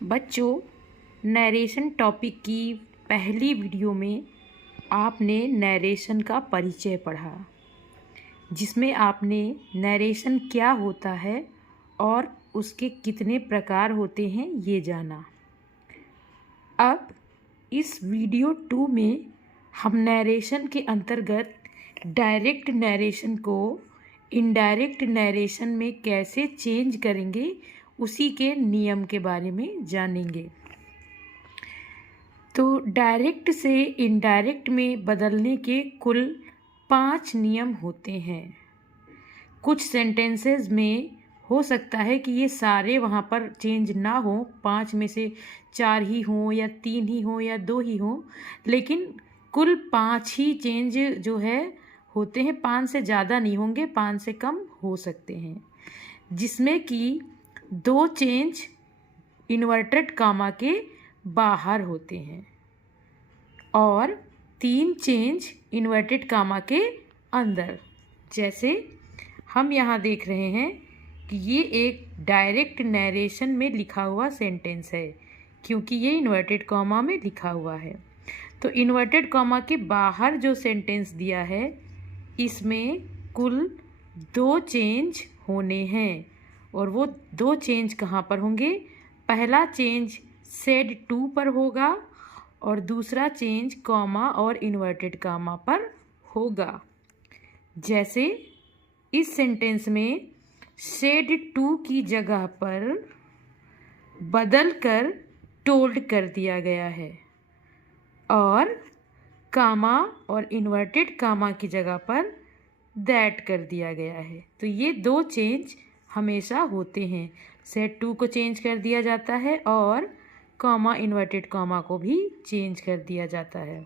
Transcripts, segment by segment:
बच्चों, narration topic की पहली वीडियो में आपने नरेशन का परिचय पढ़ा, जिसमें आपने नरेशन क्या होता है और उसके कितने प्रकार होते हैं ये जाना। अब इस वीडियो 2 में हम नरेशन के अंतर्गत डायरेक्ट नरेशन को इनडायरेक्ट नरेशन में कैसे चेंज करेंगे, उसी के नियम के बारे में जानेंगे। तो डायरेक्ट से इनडायरेक्ट में बदलने के कुल 5 नियम होते हैं। कुछ सेंटेंसेस में हो सकता है कि ये सारे वहाँ पर चेंज ना हो, 5 में से 4 ही हों या 3 ही हों या 2 ही हों, लेकिन कुल 5 ही चेंज जो है होते हैं। 5 से ज़्यादा नहीं होंगे, 5 से कम हो सकते हैं, जिसमें कि 2 चेंज इन्वर्टेड कामा के बाहर होते हैं और 3 चेंज इन्वर्टेड कामा के अंदर। जैसे हम यहाँ देख रहे हैं कि ये एक डायरेक्ट नरेशन में लिखा हुआ सेंटेंस है, क्योंकि ये इन्वर्टेड कॉमा में लिखा हुआ है। तो इन्वर्टेड कॉमा के बाहर जो सेंटेंस दिया है, इसमें कुल 2 चेंज होने हैं, और वो 2 चेंज कहाँ पर होंगे? पहला चेंज सेड टू पर होगा और दूसरा चेंज कॉमा और इन्वर्टेड कॉमा पर होगा। जैसे इस सेंटेंस में सेड टू की जगह पर बदल कर टोल्ड कर दिया गया है और कामा और इन्वर्टेड कामा की जगह पर दैट कर दिया गया है। तो ये 2 चेंज हमेशा होते हैं। सेड टू को चेंज कर दिया जाता है और कॉमा इन्वर्टेड कॉमा को भी चेंज कर दिया जाता है।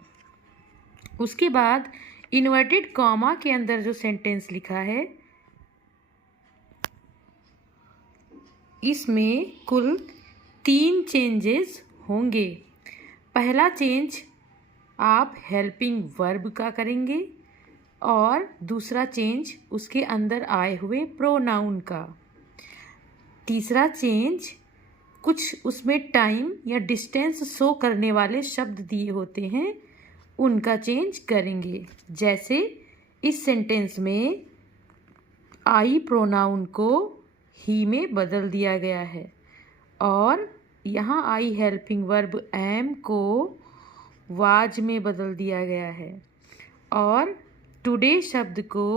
उसके बाद इन्वर्टेड कॉमा के अंदर जो सेंटेंस लिखा है, इसमें कुल 3 चेंजेस होंगे। पहला चेंज आप हेल्पिंग वर्ब का करेंगे और दूसरा चेंज उसके अंदर आए हुए प्रोनाउन का। तीसरा चेंज कुछ उसमें टाइम या डिस्टेंस शो करने वाले शब्द दिए होते हैं, उनका चेंज करेंगे। जैसे इस सेंटेंस में आई प्रोनाउन को ही में बदल दिया गया है और यहाँ आई हेल्पिंग वर्ब एम को वाज में बदल दिया गया है और टुडे शब्द को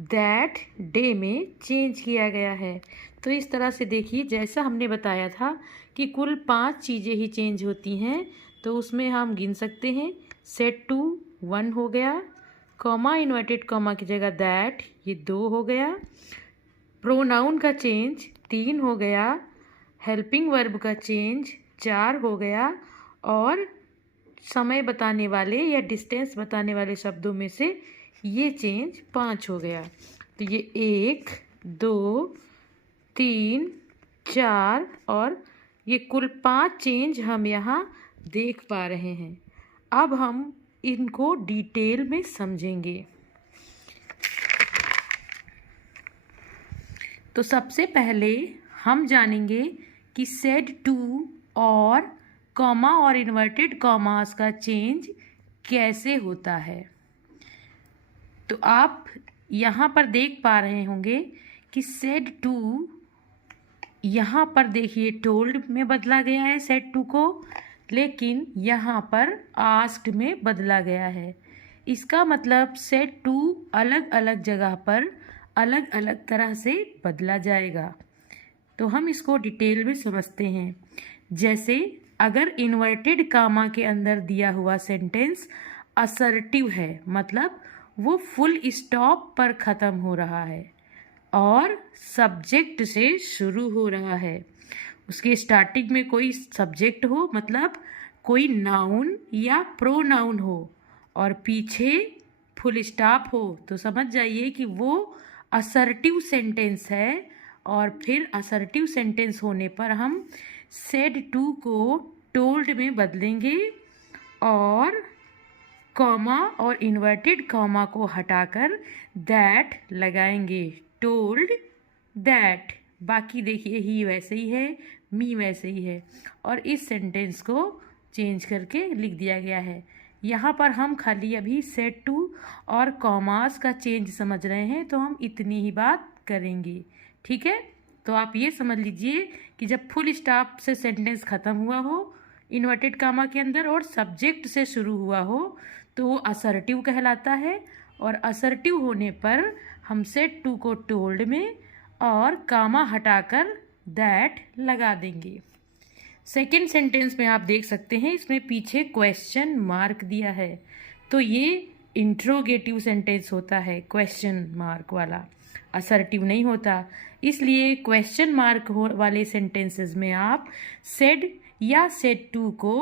दैट डे में चेंज किया गया है। तो इस तरह से देखिए, जैसा हमने बताया था कि कुल 5 चीज़ें ही चेंज होती हैं, तो उसमें हम गिन सकते हैं। सेड टू 1 हो गया, कॉमा इन्वर्टेड कॉमा की जगह दैट, ये 2 हो गया। प्रोनाउन का चेंज 3 हो गया, हेल्पिंग वर्ब का चेंज 4 हो गया और समय बताने वाले या डिस्टेंस बताने वाले शब्दों में से ये चेंज 5 हो गया। तो ये 1 2 3 4 और ये कुल 5 चेंज हम यहाँ देख पा रहे हैं। अब हम इनको डिटेल में समझेंगे। तो सबसे पहले हम जानेंगे कि सेड टू और कॉमा और इन्वर्टेड कॉमास का चेंज कैसे होता है। तो आप यहाँ पर देख पा रहे होंगे कि सेड टू यहाँ पर देखिए टोल्ड में बदला गया है सेड टू को, लेकिन यहाँ पर आस्क्ड में बदला गया है। इसका मतलब सेड टू अलग अलग जगह पर अलग अलग तरह से बदला जाएगा। तो हम इसको डिटेल में समझते हैं। जैसे अगर इन्वर्टेड कामा के अंदर दिया हुआ सेंटेंस असर्टिव है, मतलब वो फुल स्टॉप पर ख़त्म हो रहा है और सब्जेक्ट से शुरू हो रहा है, उसके स्टार्टिंग में कोई सब्जेक्ट हो, मतलब कोई नाउन या प्रोनाउन हो और पीछे फुल स्टॉप हो, तो समझ जाइए कि वो असर्टिव सेंटेंस है। और फिर असर्टिव सेंटेंस होने पर हम सेड टू को टोल्ड में बदलेंगे और कॉमा और इन्वर्टेड कॉमा को हटाकर दैट लगाएंगे। Told that. बाकी देखिए ही वैसे ही है, मी वैसे ही है, और इस सेंटेंस को चेंज करके लिख दिया गया है। यहाँ पर हम खाली अभी सेड टू और कॉमास का चेंज समझ रहे हैं, तो हम इतनी ही बात करेंगे, ठीक है। तो आप ये समझ लीजिए कि जब फुल स्टॉप से सेंटेंस ख़त्म हुआ हो इन्वर्टेड कामा के अंदर और सब्जेक्ट से शुरू हुआ हो तो वो असर्टिव कहलाता है, और असर्टिव होने पर हम सेड टू को टोल्ड में और कामा हटाकर दैट लगा देंगे। सेकेंड सेंटेंस में आप देख सकते हैं इसमें पीछे क्वेश्चन मार्क दिया है, तो ये इंट्रोगेटिव सेंटेंस होता है, क्वेश्चन मार्क वाला, असर्टिव नहीं होता। इसलिए क्वेश्चन मार्क वाले सेंटेंसेस में आप सेड या सेड टू को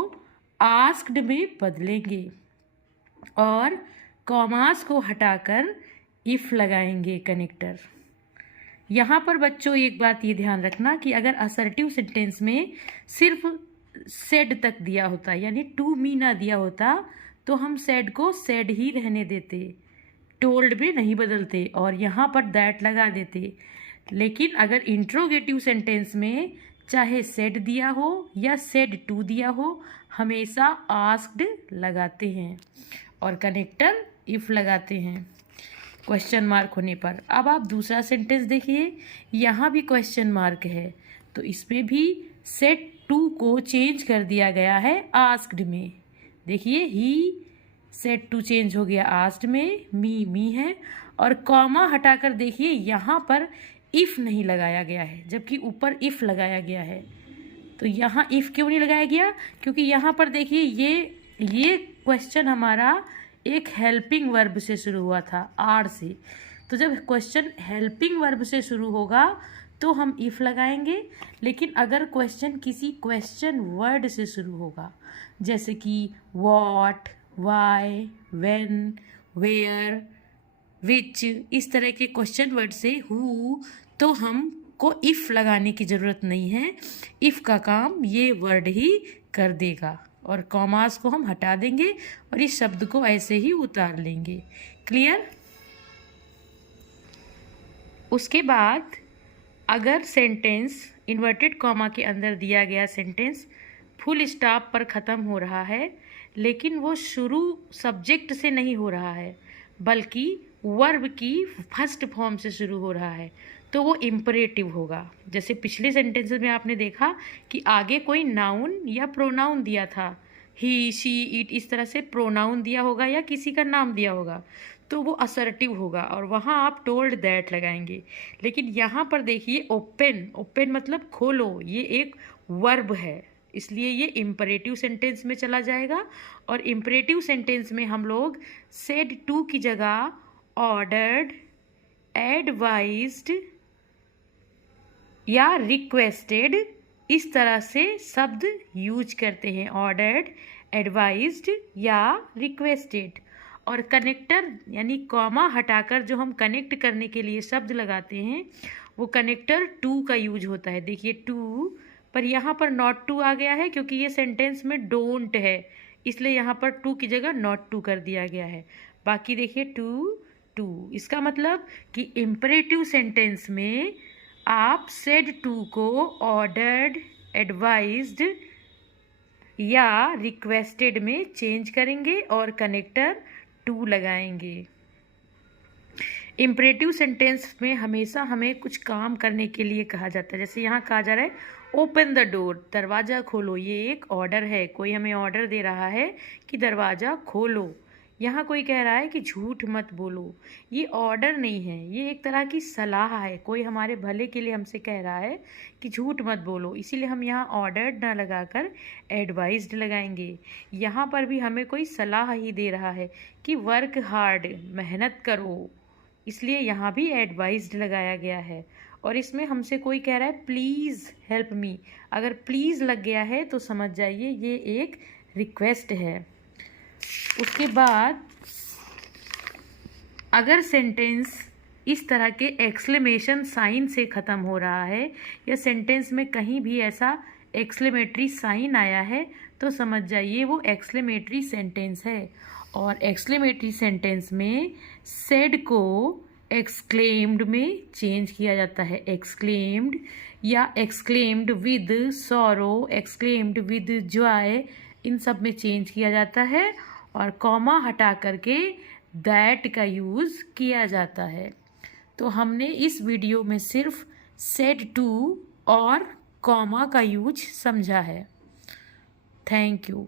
आस्क्ड में बदलेंगे और कॉमास को हटाकर इफ लगाएंगे कनेक्टर। यहाँ पर बच्चों एक बात ये ध्यान रखना कि अगर असर्टिव सेंटेंस में सिर्फ सेड तक दिया होता, यानी टू मी ना दिया होता, तो हम सेड को सेड ही रहने देते, टोल्ड में नहीं बदलते और यहाँ पर दैट लगा देते। लेकिन अगर इंट्रोगेटिव सेंटेंस में चाहे सेड दिया हो या सेड टू दिया हो, हमेशा आस्क्ड लगाते हैं और कनेक्टर इफ लगाते हैं क्वेश्चन मार्क होने पर। अब आप दूसरा सेंटेंस देखिए, यहाँ भी क्वेश्चन मार्क है, तो इसमें भी सेड टू को चेंज कर दिया गया है आस्क्ड में। देखिए ही सेड टू चेंज हो गया आस्क्ड में, मी है, और कॉमा हटाकर देखिए यहाँ पर इफ़ नहीं लगाया गया है, जबकि ऊपर इफ़ लगाया गया है। तो यहाँ इफ़ क्यों नहीं लगाया गया? क्योंकि यहाँ पर देखिए ये क्वेश्चन हमारा एक हेल्पिंग वर्ब से शुरू हुआ था, आर से। तो जब क्वेश्चन हेल्पिंग वर्ब से शुरू होगा तो हम इफ़ लगाएंगे, लेकिन अगर क्वेश्चन किसी क्वेश्चन वर्ड से शुरू होगा, जैसे कि व्हाट, व्हाई, व्हेन, वेयर, विच, इस तरह के क्वेश्चन वर्ड से हु, तो हमको इफ़ लगाने की ज़रूरत नहीं है। इफ़ का काम ये वर्ड ही कर देगा और कॉमास को हम हटा देंगे और इस शब्द को ऐसे ही उतार लेंगे। क्लियर? उसके बाद अगर सेंटेंस इन्वर्टेड कॉमा के अंदर दिया गया सेंटेंस फुल स्टॉप पर ख़त्म हो रहा है, लेकिन वो शुरू सब्जेक्ट से नहीं हो रहा है बल्कि वर्ब की फर्स्ट फॉर्म से शुरू हो रहा है, तो वो इम्परेटिव होगा। जैसे पिछले सेंटेंस में आपने देखा कि आगे कोई नाउन या प्रोनाउन दिया था, ही, शी, इट, इस तरह से प्रोनाउन दिया होगा या किसी का नाम दिया होगा, तो वो असर्टिव होगा और वहाँ आप टोल्ड दैट लगाएंगे। लेकिन यहाँ पर देखिए ओपन, ओपन मतलब खोलो, ये एक वर्ब है, इसलिए ये इम्परेटिव सेंटेंस में चला जाएगा। और इम्परेटिव सेंटेंस में हम लोग सेड टू की जगह ऑर्डर्ड, एडवाइज्ड या रिक्वेस्टेड, इस तरह से शब्द यूज करते हैं, ऑर्डर्ड, एडवाइज्ड या रिक्वेस्टेड। और कनेक्टर यानी कॉमा हटाकर जो हम कनेक्ट करने के लिए शब्द लगाते हैं वो कनेक्टर टू का यूज होता है। देखिए टू, पर यहाँ पर नॉट टू आ गया है क्योंकि ये सेंटेंस में डोंट है, इसलिए यहाँ पर टू की जगह नॉट टू कर दिया गया है। बाकी देखिए टू, टू, इसका मतलब कि इम्परेटिव सेंटेंस में आप सेड टू को ऑर्डर्ड, एडवाइज्ड या रिक्वेस्टेड में चेंज करेंगे और कनेक्टर टू लगाएंगे। इम्परेटिव सेंटेंस में हमेशा हमें कुछ काम करने के लिए कहा जाता है, जैसे यहाँ कहा जा रहा है ओपन द डोर, दरवाज़ा खोलो, ये एक ऑर्डर है, कोई हमें ऑर्डर दे रहा है कि दरवाज़ा खोलो। यहाँ कोई कह रहा है कि झूठ मत बोलो, ये ऑर्डर नहीं है, ये एक तरह की सलाह है, कोई हमारे भले के लिए हमसे कह रहा है कि झूठ मत बोलो, इसीलिए हम यहाँ ऑर्डर्ड ना लगाकर एडवाइज्ड लगाएंगे। यहाँ पर भी हमें कोई सलाह ही दे रहा है कि वर्क हार्ड, मेहनत करो, इसलिए यहाँ भी एडवाइज्ड लगाया गया है। और इसमें हमसे कोई कह रहा है प्लीज़ हेल्प मी, अगर प्लीज़ लग गया है तो समझ जाइए ये एक रिक्वेस्ट है। उसके बाद अगर सेंटेंस इस तरह के एक्सक्लेमेशन साइन से ख़त्म हो रहा है या सेंटेंस में कहीं भी ऐसा एक्सक्लेमेटरी साइन आया है तो समझ जाइए वो एक्सक्लेमेटरी सेंटेंस है। और एक्सक्लेमेटरी सेंटेंस में सेड को एक्सक्लेम्ड में चेंज किया जाता है, एक्सक्लेम्ड या exclaimed with sorrow, exclaimed with joy, इन सब में चेंज किया जाता है और कॉमा हटा करके दैट का यूज़ किया जाता है। तो हमने इस वीडियो में सिर्फ सेड टू और कॉमा का यूज समझा है। Thank you.